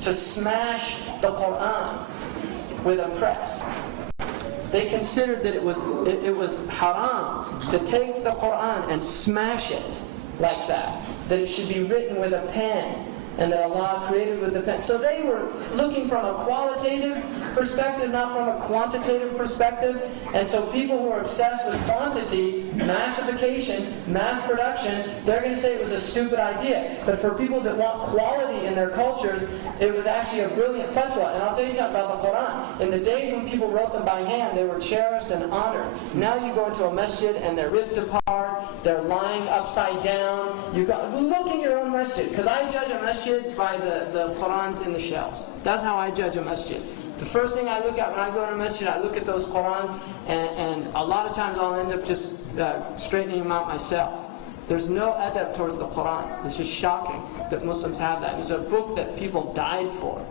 to smash the Quran with a press. They considered that it was haram to take the Quran and smash it like that. That it should be written with a pen, and that Allah created with the pen. So they were looking from a qualitative perspective, not from a quantitative perspective. And so people who are obsessed with quantity, massification, mass production, they're going to say it was a stupid idea. But for people that want quality in their cultures, it was actually a brilliant fatwa. And I'll tell you something about the Quran. In the days when people wrote them by hand, they were cherished and honored. Now you go into a masjid and they're ripped apart, they're lying upside down. Look in your own masjid, because I judge a masjid by the Qurans in the shelves. That's how I judge a masjid. The first thing I look at when I go to a masjid, I look at those Qurans, and a lot of times I'll end up just straightening them out myself. There's no adab towards the Quran. It's just shocking that Muslims have that. It's a book that people died for,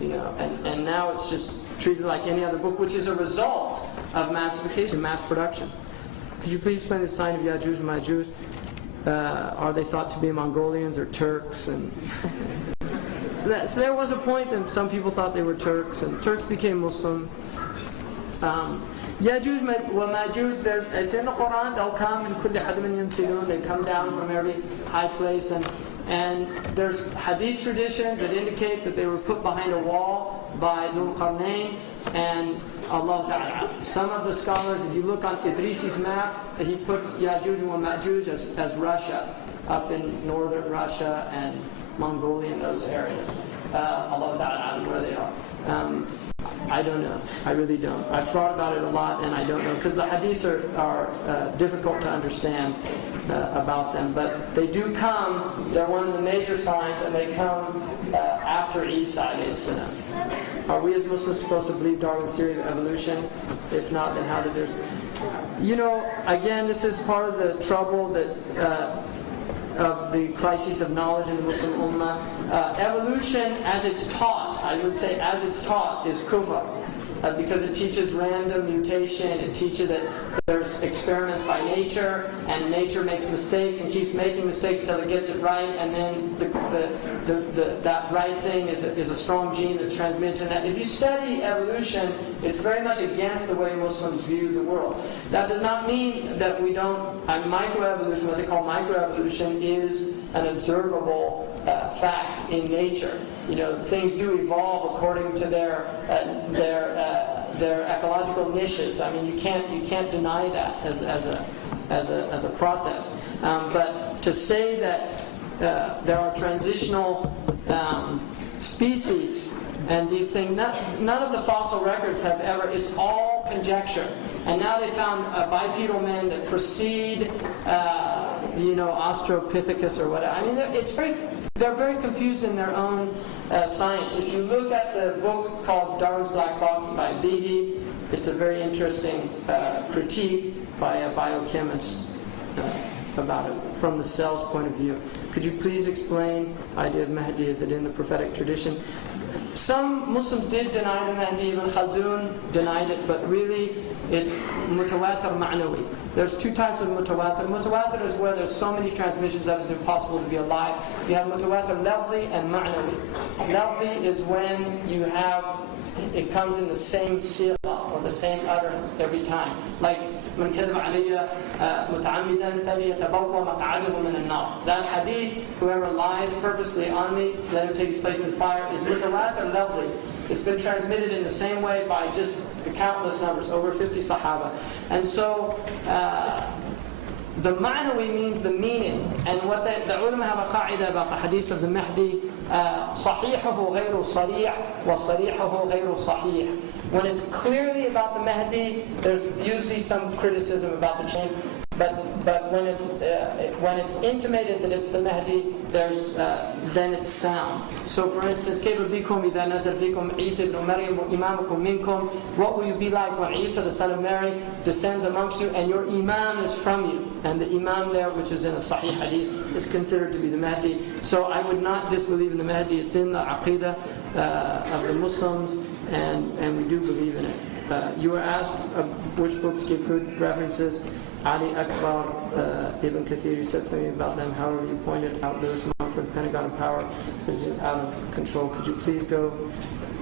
and now it's just treated like any other book, which is a result of massification, mass production. Could you please explain the sign of Ya'juj and Ma'juj? Are they thought to be Mongolians or Turks? And so there was a point that some people thought they were Turks, and Turks became Muslim. Ya'juj wa Ma'juj, it's in the Quran. They'll come in kulli hadmin yansilun. They come down from every high place, and there's hadith traditions that indicate that they were put behind a wall by Dhul Qarnayn and Allah Ta'ala. Some of the scholars, if you look on Idrisi's map, he puts Ya'juj wa Ma'juj as Russia, up in northern Russia and Mongolia and those areas. Allah Ta'ala, where they are. I don't know. I really don't. I've thought about it a lot, and I don't know, because the hadiths are difficult to understand about them. But they do come. They're one of the major signs, and they come after Isa alayhi salam. Are we as Muslims supposed to believe Darwin's theory of evolution? If not, then how did there... Again, this is part of the trouble that of the crises of knowledge in the Muslim Ummah. Evolution, as it's taught, I would say as it's taught, is kufr. Because it teaches random mutation, it teaches that there's experiments by nature, and nature makes mistakes and keeps making mistakes until it gets it right, and then that right thing is a strong gene that's transmitted to that. If you study evolution, it's very much against the way Muslims view the world. That does not mean that we don't... microevolution, what they call microevolution, is an observable fact in nature. Things do evolve according to their ecological niches. I mean, you can't deny that as a process. But to say that there are transitional species and these things, none of the fossil records have ever. It's all conjecture. And now they found bipedal men that precede, Australopithecus or whatever. I mean, they're very confused in their own science. If you look at the book called Darwin's Black Box by Behe, it's a very interesting critique by a biochemist about it from the cell's point of view. Could you please explain the idea of Mahdi? Is it in the prophetic tradition? Some Muslims did deny the Mahdi. Ibn Khaldun denied it, but really it's mutawatir ma'nawi. There's two types of mutawatir. Mutawatir is where there's so many transmissions that it's impossible to be alive. You have mutawatir lafzi and ma'nawi. Lafzi is when you have, it comes in the same sila or the same utterance every time. Like, من كذب علي متعمدا فليتبوأ مقعده من النار. That hadith, whoever lies purposely on me, let him take his place in fire, is mutawatir lafzi. It's been transmitted in the same way by just the countless numbers, over 50 Sahaba. And so, the ma'nawi means the meaning. And what the ulama have a qa'idah about the hadith of the Mahdi, صَحِيحُهُ غَيْرُ صَرِيحٌ وَصَرِيحُهُ غَيْرُ صَحِيحٌ. When it's clearly about the Mahdi, there's usually some criticism about the chain. But when it's intimated that it's the Mahdi, then it's sound. So for instance, كيف بكم إذا نزل فيكم عيسى ابن مريم وإمامكم منكم. What will you be like when Isa, the son of Mary, descends amongst you and your Imam is from you? And the Imam there, which is in a Sahih Hadith, is considered to be the Mahdi. So I would not disbelieve in the Mahdi. It's in the Aqidah of the Muslims, and we do believe in it. You were asked which books give good references. Ali Akbar, Ibn Kathir said something about them. However, you pointed out Lewis Mumford for the Pentagon of Power is out of control. Could you please go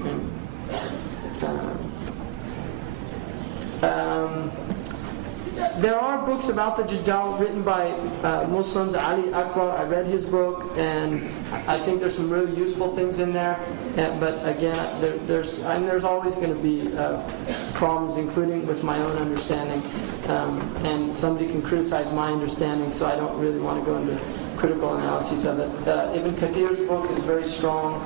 and there are books about the Dajjal written by Muslims. Ali Akbar, I read his book, and I think there's some really useful things in there. But again, there's always going to be problems, including with my own understanding. And somebody can criticize my understanding, so I don't really want to go into critical analyses of it. Ibn Kathir's book is very strong,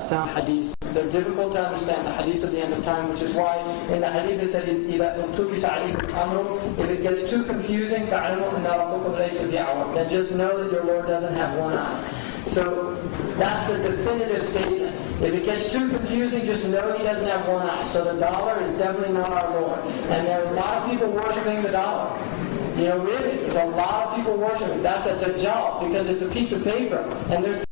sound hadith. They're difficult to understand, the hadith of the end of time, which is why in the hadith it said, if it gets too confusing, then just know that your Lord doesn't have one eye. So that's the definitive statement. If it gets too confusing, just know He doesn't have one eye. So the dollar is definitely not our Lord. And there are a lot of people worshiping the dollar. Really, there's a lot of people worshiping. That's a Dajjal, because it's a piece of paper. And there's